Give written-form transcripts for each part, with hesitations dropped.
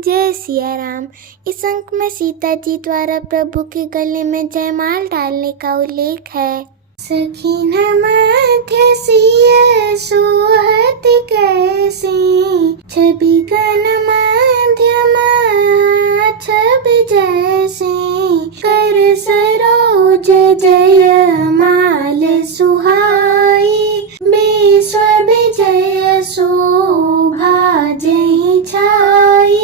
जय सिया राम। इस अंक में सीता जी द्वारा प्रभु के गले में जयमाल डालने का उल्लेख है। सखीन मध्य सिया सोहत कैसी, छवि गण मध्यमा छवि जैसी, कर सरोज जयमाल सुहाई, विश्व विजय शोभा जहि छाई।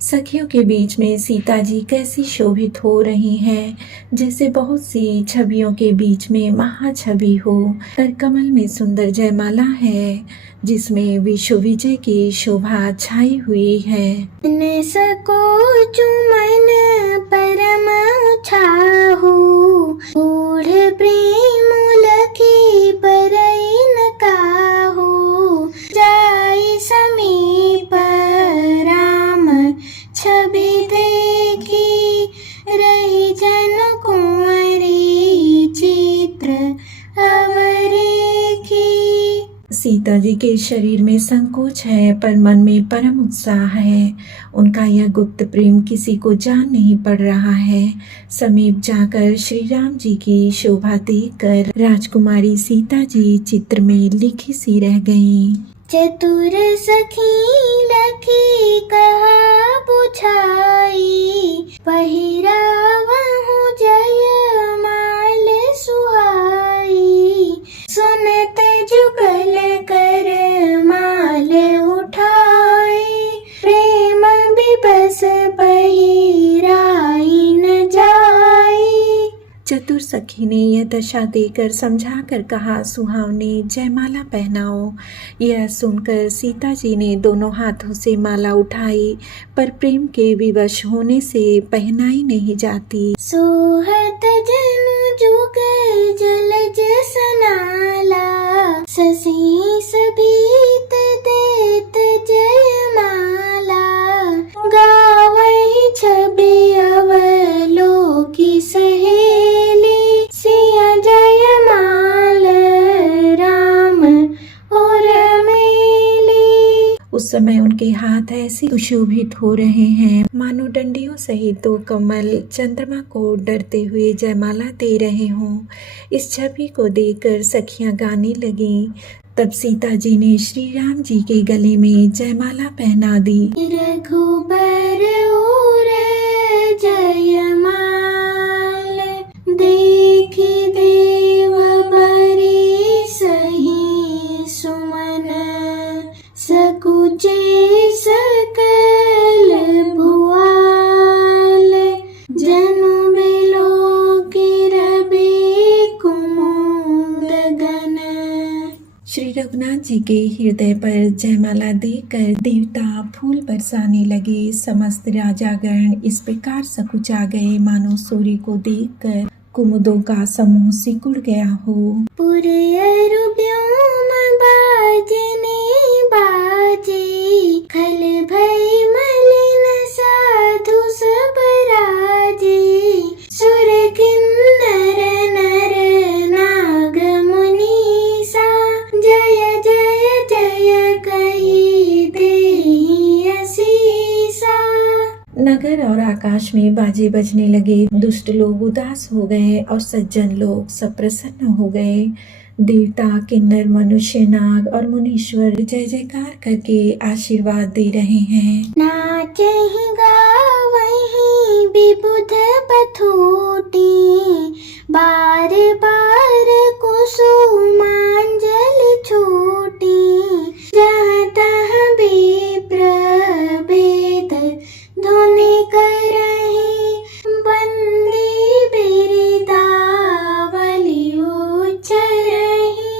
सखियों के बीच में सीता जी कैसी शोभित हो रही हैं, जैसे बहुत सी छवियों के बीच में महाछवि हो। कर कमल में सुंदर जयमाला है, जिसमें विश्व विजय की शोभा छाई हुई है। न सको चुमन परम छाहु, गूढ़ प्रेम लखी परई न काहू, जाई समीप राम छवि देखी, रही जन कुंवरी चित्र अवरेखी। सीता जी के शरीर में संकोच है, पर मन में परम उत्साह है। उनका यह गुप्त प्रेम किसी को जान नहीं पड़ रहा है। समीप जाकर श्री राम जी की शोभा देखकर राजकुमारी सीता जी चित्र में लिखी सी रह गईं। चतुर सखी लखी कहा बुझाई, पहिरावहु जयमाल सुहाई, सुनत जुगल कर माल उठाई, प्रेम बिबस पहिराई न जाई। चतुर सखी ने यह दशा देकर समझा कर कहा, सुहावनी जयमाला पहनाओ। यह सुनकर सीता जी ने दोनों हाथों से माला उठाई, पर प्रेम के विवश होने से पहनाई नहीं जाती। सोहत जनु जुग जलज सनाला, ससी सभीत देत जयमाला, गावै छवि अवलोकी सहेली, सिया जयमाल राम और मेली। उस समय उनके हाथ ऐसे सुशोभित हो रहे हैं, मानो डंडियों सहित दो कमल चंद्रमा को डरते हुए जयमाला दे रहे हों। इस छवि को देखकर सखियां गाने लगीं। तब सीता जी ने श्री राम जी के गले में जयमाला पहना दी। रघुबर उर जयमाल, देखी देव बरी सही सुमन, सकुचे सकल भुआल, जनु बिलोकी रवि कुमुद गण। श्री रघुनाथ जी के हृदय पर जयमाला देकर देवता फूल बरसाने लगे। समस्त राजागण इस प्रकार सकुचा गए, मानो सूर्य को देखकर कुमुदों का समूह सिकुड़ गया हो। पुरयरु व्योम बाजने बाजे, खल भई मलिन साधु सब राजे, सुर किन्नर नर नाग मुनीसा, जय जय जय कही देहि असीसा। नगर और आकाश में बाजे बजने लगे। दुष्ट लोग उदास हो गए और सज्जन लोग सब प्रसन्न हो गए। देवता, किन्नर, मनुष्य, नाग और मुनीश्वर जय जयकार करके आशीर्वाद दे रहे हैं। नाचहि गावहि विबुध पथोटी, बार बार कुसुमांजल छूटी, जहाँ तहाँ विप्र वेद ध्वनि करहि, बंदी बिरिदावली उच्चरहि।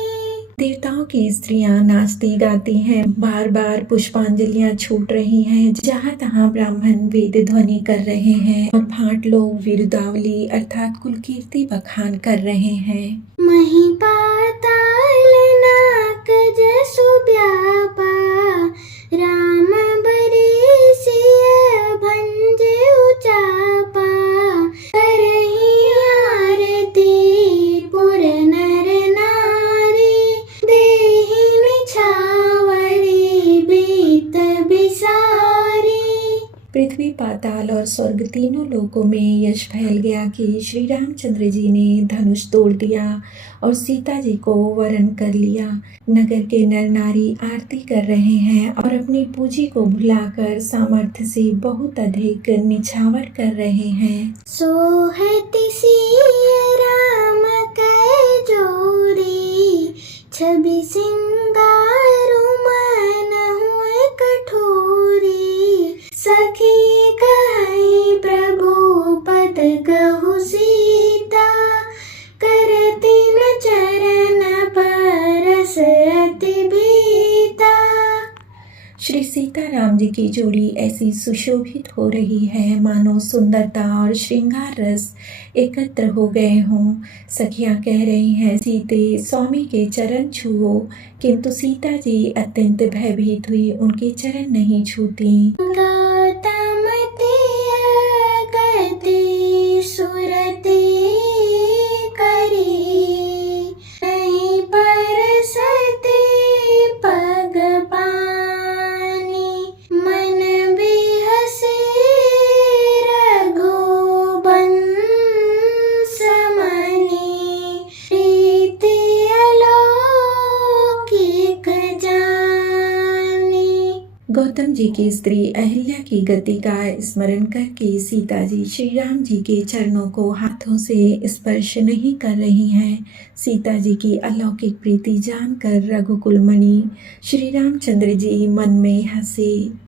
देवताओं की स्त्रियां नाचती गाती हैं, बार बार पुष्पांजलियां छूट रही हैं। जहाँ तहाँ ब्राह्मण वेद ध्वनि कर रहे हैं और भाट लोग वीरदावली अर्थात कुलकीर्ति बखान कर रहे हैं। मही पाताल नाक जसु व्यापा, राम बरी सिय भंज उचापा, करहि आरती पुर नर नारी, देहि निछावरी बीत बिसारी। पृथ्वी, पाताल और स्वर्ग तीनों लोकों में यश फैल गया कि श्री रामचंद्र जी ने धनुष तोड़ दिया और सीता जी को वरण कर लिया। नगर के नर नारी आरती कर रहे हैं और अपनी पूंजी को भुलाकर सामर्थ्य से बहुत अधिक निछावर कर रहे हैं। सोहति सिय राम कै जोड़ी, छवि सिंगारु मन हुए कठोरी। सखी कहई प्रभु पद कहु सीता, करती न चरण परस अति भीता। श्री सीता राम जी की जोड़ी ऐसी सुशोभित हो रही है मानो सुंदरता और श्रृंगार रस एकत्र हो गए हों। सखियां कह रही हैं, सीते स्वामी के चरण छुओ, किंतु सीता जी अत्यंत भयभीत हुई उनके चरण नहीं छूती। गौतम गति सुरति करी, नहीं परसती पग पानी। मन बिहसी रघुवंश मणि, प्रीति अलौकिक जानी। गौतम जी की स्त्री अहिल्या की गति का स्मरण करके सीता जी श्री राम जी के चरणों को हाथों से स्पर्श नहीं कर रही हैं। सीता जी की अलौकिक प्रीति जानकर रघुकुल मणि श्री रामचंद्र जी मन में हंसे।